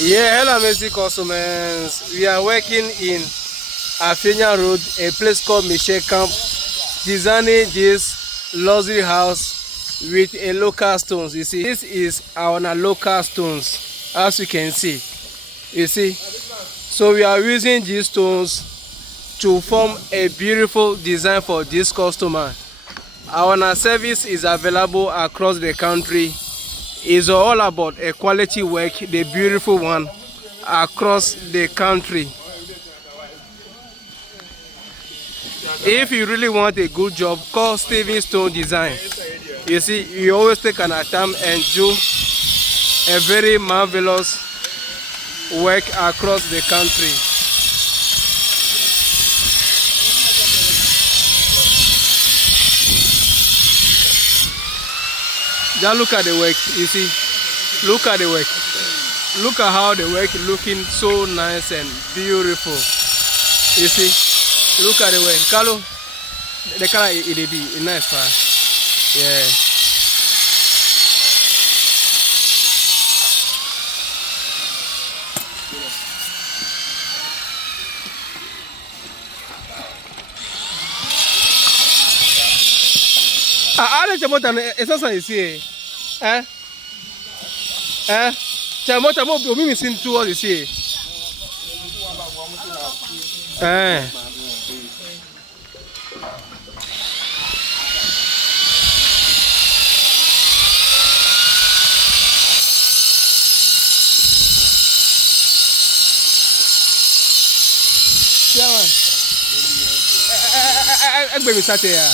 Yeah, hello, amazing customers. We are working in Afenya Road, a place called Michelle Camp, designing this luxury house with a local stones. You see, this is our local stones, as you can see. You see, so we are using these stones to form a beautiful design for this customer. Our service is available across the country. It's all about a quality work, the beautiful one, across the country. If you really want a good job, call Steven Stone Design. You see, you always take an attempt and do a very marvelous work across the country. Just look at the work, you see. Look at the work. Look at how the work is looking so nice and beautiful. You see, look at the work. Carlo, the color it be nice far. Yeah. Ah, ada chamota esa sa isi. Chamota mo obi mi sin tuwo isi. Chairman. Egbe mi sate ya.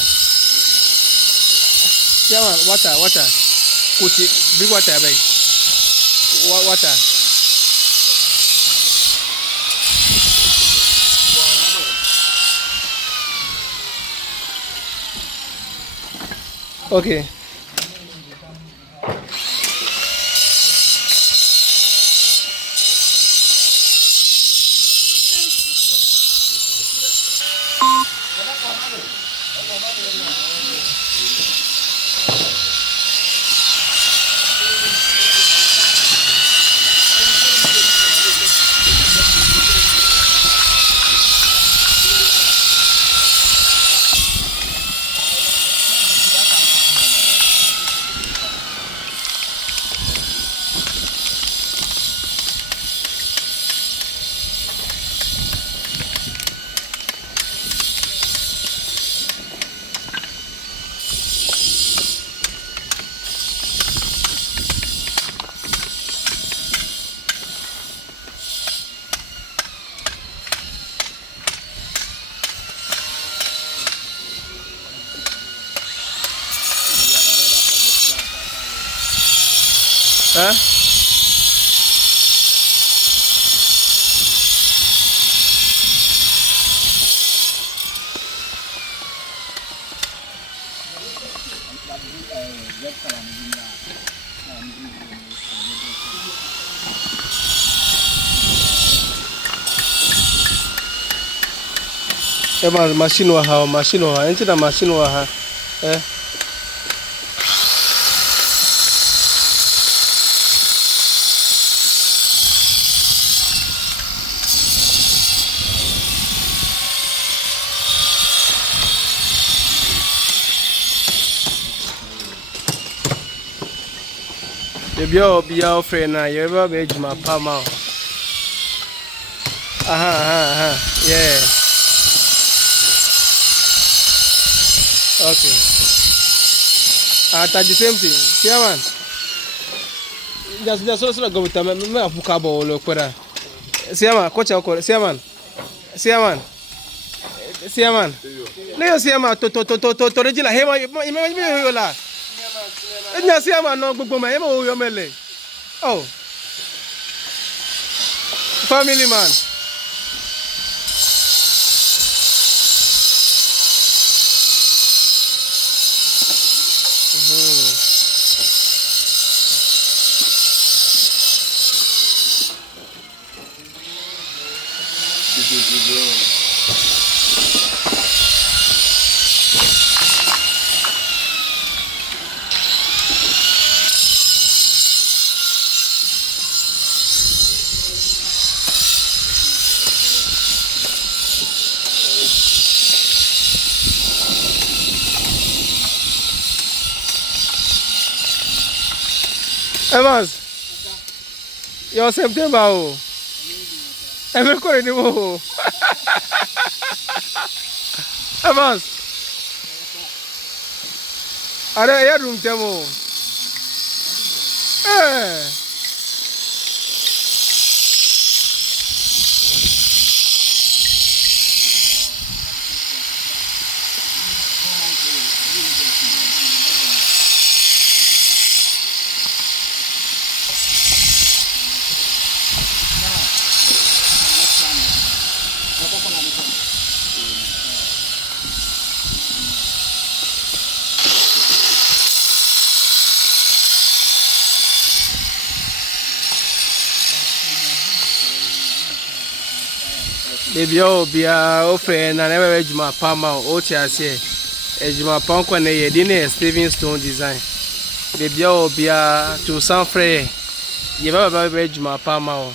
Chairman, water. Kuti, bring water, bag. Water. Okay. Machine wa ha, enti na machine wa ha. Be your friend now, you ever made my palm out. Yeah. Okay. At the same thing. Chairman. Just go with them. Me afuka bolo kwera. Chairman, coach ako. Chairman. Leo chairman to regila hema ime yola. Enya chairman no gbogbo ma ema o yo mele. Oh. Family man. Evans, you're September. Oh, every quarter anymore. Evans, I don't hear room demo. Eh. Baby, oh, be a friend, and never edge my palm out. Oh, I say, edge my punk when they didn't Steven Stone design. Baby, oh, be a to some frey. You ever edge my palm out.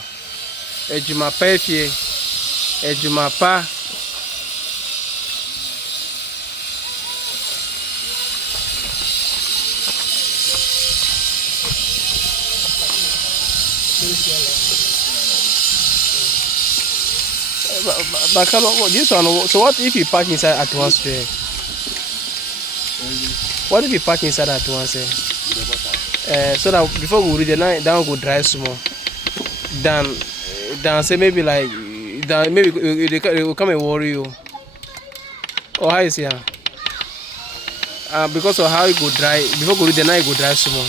Edge my pay, edge my pa. But this one, so what if you park inside atmosphere? What if you park inside atmosphere? So that before we read the night, down go dry small. Then say maybe like, then maybe they will come and worry you. Or how is it? Because of how it go dry, before we read the night, go dry small.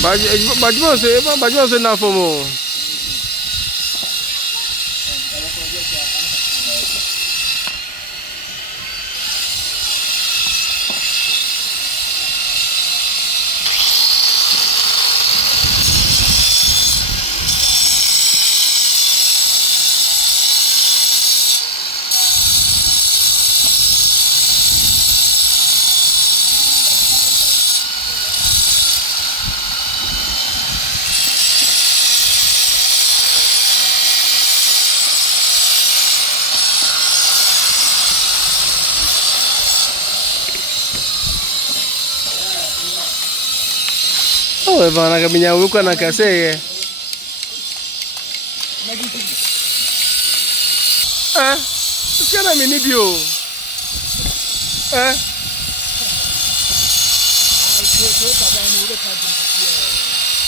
But you say now for more. Oh, Evan, I can look on like I say. It's gonna be need you.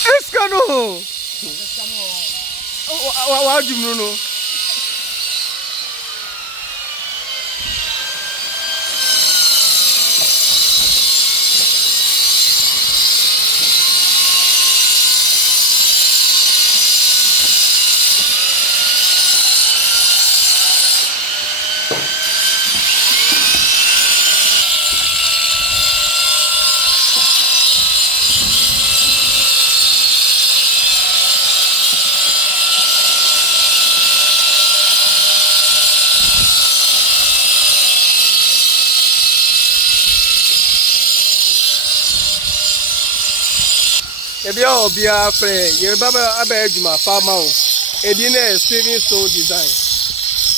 It's gonna. What do you know? If you are be a friend, you remember a bedroom, farmer, a dinner, Steven Stone design.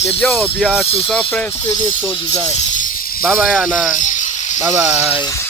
If you are be a to some friend, Steven Stone design. Bye bye, Anna. Bye bye.